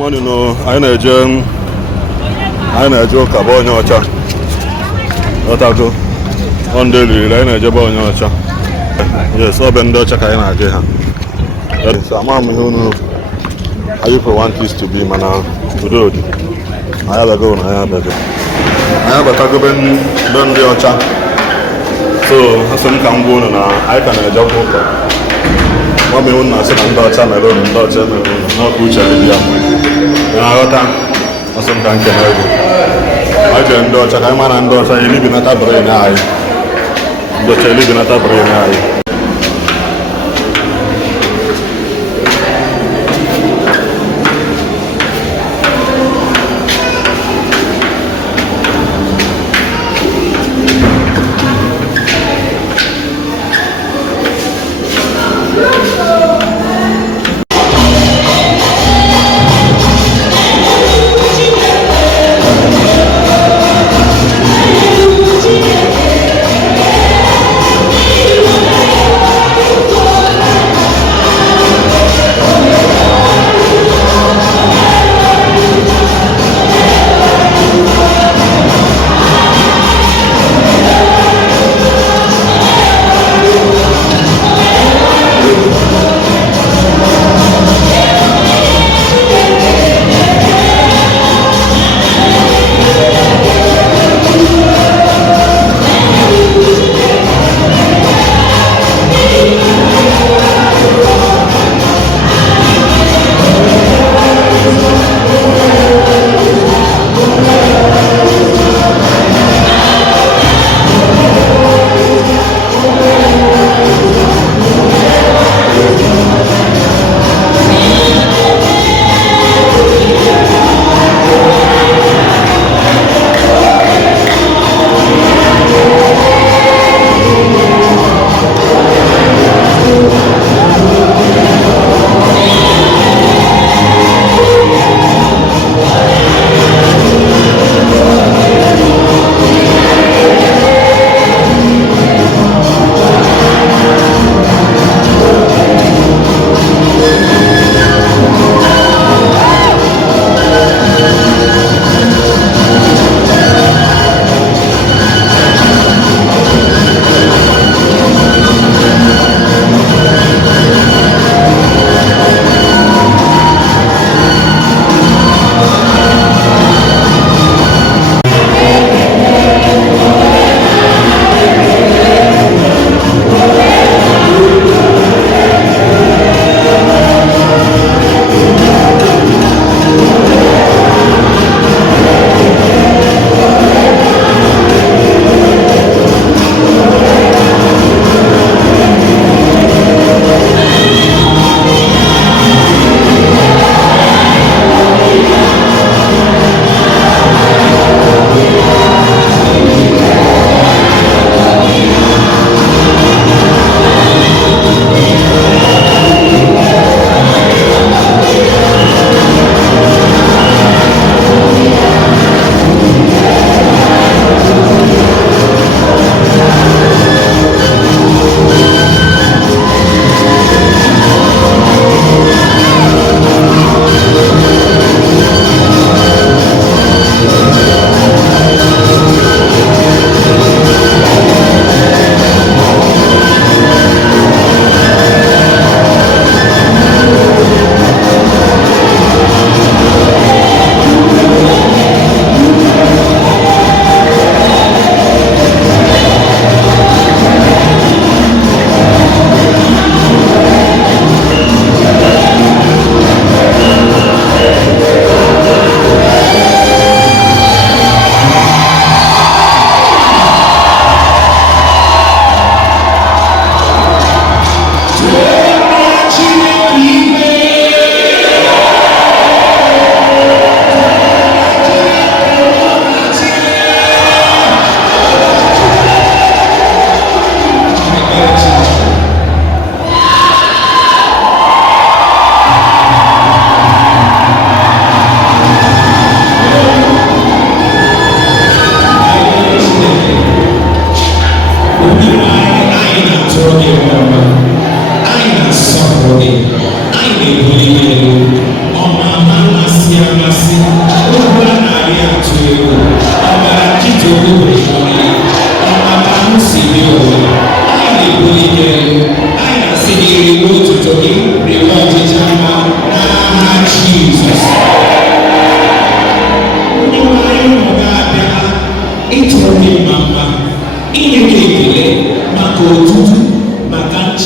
morning, no, I na-eje ụka bụ onye ọcha. Ọtago on daily, I na-eje bụ onye ọcha. Yes, ọ bụ ndị ọcha ka anyị na-aga ha. Yes, ama m ihe unu how you want this to be, mana udo dị. Anyị abago na anyị abago. Anyị abatago be ndị ọcha. So, asị m ka m gwa unu na anyị ka na-eje ụka. Ọ bụ iwu na-asị na ndị ọcha mere unu, ndị ọcha mere unu, n'ọkụ uche dị ya. Ị na-aghọta? Asị m ka nke na ego. Anyị jere ndị ọcha ka anyị mara ndị ọcha elibinata brain anyị. Ndị ọcha elibinata brain anyị.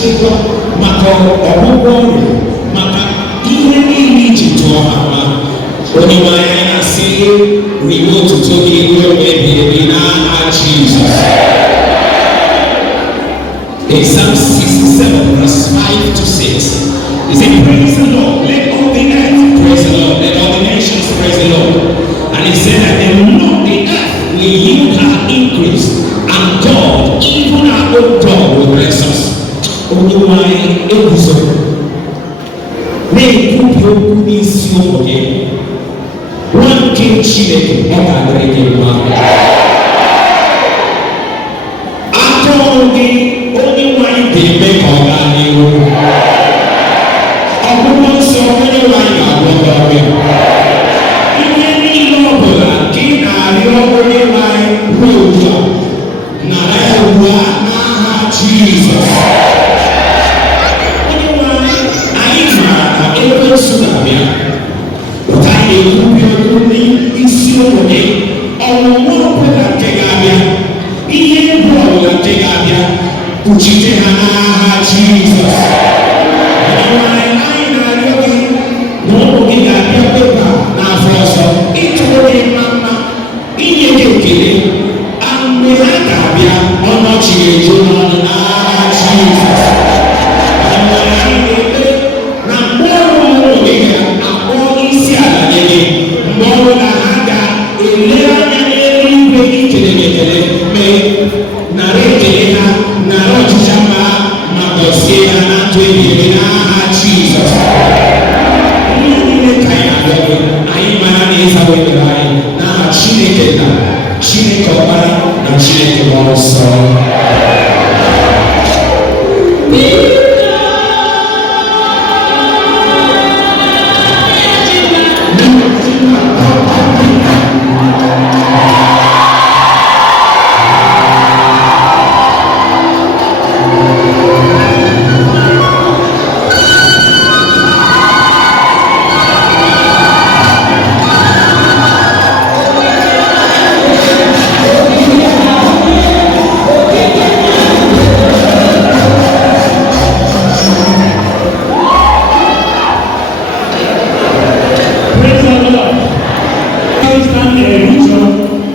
nchekwa maka ọgwụgwọ ọrịa maka ihe niile iji tụọ ha mma. Onye nwe anyị na-asị riwe otuto gị ruo ebi ebi n'aha Jizọs. In Psalm 67 verse 5 to 6, he said, praise the Lord, let all the earth praise the Lord, let all the nations praise the Lord. And he said that the Lord, the earth will yield her increase, and God, even our own God, will bless us. Onye nwanyị eguzo na-ekwubi okwu n'isi ụmụ gị, nwa nke Chineke ọ ga-adịrị gị mma. Atụrụ gị onye nwanyị ga-eme ka ọ gaa n'ihu. Ọgwụgwọ nsọ onye nwanyị ga-agwọ gị ọrịa. Ihe niile ọ bụla ka ị na-arịọ onye nwanyị ruo ugbu a, nara ya ugbu a n'aha Jizọs. Onye nwanyị anyị maara na ekwensu na-abịa. Ụta anyị na-ekwubi okwu n'isi ụmụ gị, ọnwụnwa ọbụla nke ga-abịa, ihe egwu ọbụla nke ga-abịa, kpuchite ha n'aha Jizọs. Anyị na-arịọ gị na ụmụ gị ga-abịa kpeba n'afọ ọzọ ịtụrụ gị mma mma, inye gị ekele. Mgbe ha ga-abịa, ọnọchị ga-eju n'ọnụ n'aha Jizọs. Anyị na-ekpe na mgbe ọrụ ụmụ gị ga-akpọ isi ala nye gị, mgbe ọrụ na ha ga-ele anya n'eluigwe ikele gị ekele, mee nara ekele ha, nara ọchịcha mma ma gọzie ha na ndụ ebighị ebi n'aha Jizọs. Ihe niile ka anyị na-arịọ gị, anyị mara na ịzawo ekpere anyị n'aha Chineke na Chineke Ọkpara na Chineke Mmụọ Nsọ.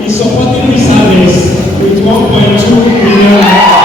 Is supporting this service with 1.2 million.